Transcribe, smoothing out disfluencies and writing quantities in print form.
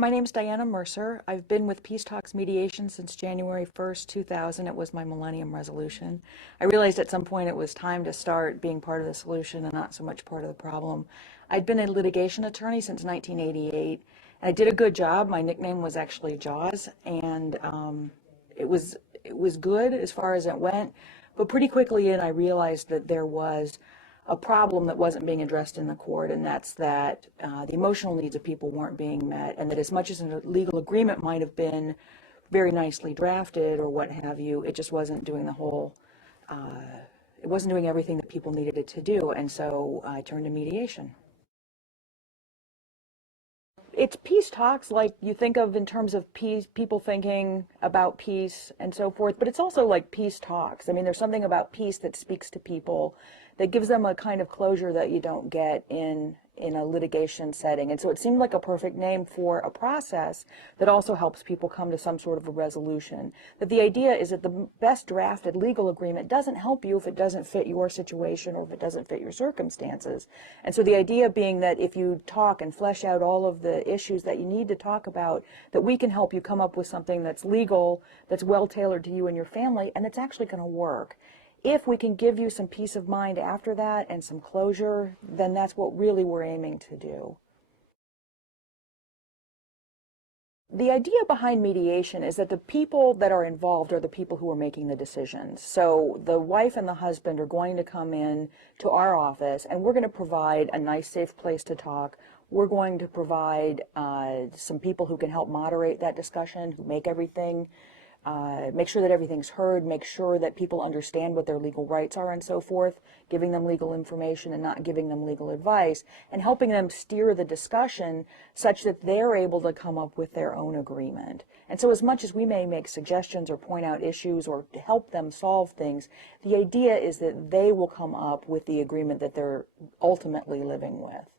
My name's Diana Mercer. I've been with Peace Talks Mediation since January 1st, 2000. It was my Millennium Resolution. I realized at some point it was time to start being part of the solution and not so much part of the problem. I'd been a litigation attorney since 1988, and I did a good job. My nickname was actually Jaws, and it was it was good as far as it went, but pretty quickly I realized that there was a problem that wasn't being addressed in the court, and that's that the emotional needs of people weren't being met, and that as much as a legal agreement might have been very nicely drafted or what have you, it just wasn't doing the whole, it wasn't doing everything that people needed it to do, and so I turned to mediation. It's peace talks like you think of in terms of peace, people thinking about peace and so forth, but it's also like peace talks. I mean, there's something about peace that speaks to people, that gives them a kind of closure that you don't get in a litigation setting. And so it seemed like a perfect name for a process that also helps people come to some sort of a resolution. That the idea is that the best drafted legal agreement doesn't help you if it doesn't fit your situation or if it doesn't fit your circumstances. And so the idea being that if you talk and flesh out all of the issues that you need to talk about, that we can help you come up with something that's legal, that's well tailored to you and your family, and that's actually going to work. If we can give you some peace of mind after that and some closure, then that's what really we're aiming to do. The idea behind mediation is that the people that are involved are the people who are making the decisions. So the wife and the husband are going to come in to our office, and we're going to provide a nice, safe place to talk. We're going to provide some people who can help moderate that discussion, who make sure that everything's heard, make sure that people understand what their legal rights are and so forth, giving them legal information and not giving them legal advice, and helping them steer the discussion such that they're able to come up with their own agreement. And so as much as we may make suggestions or point out issues or help them solve things, the idea is that they will come up with the agreement that they're ultimately living with.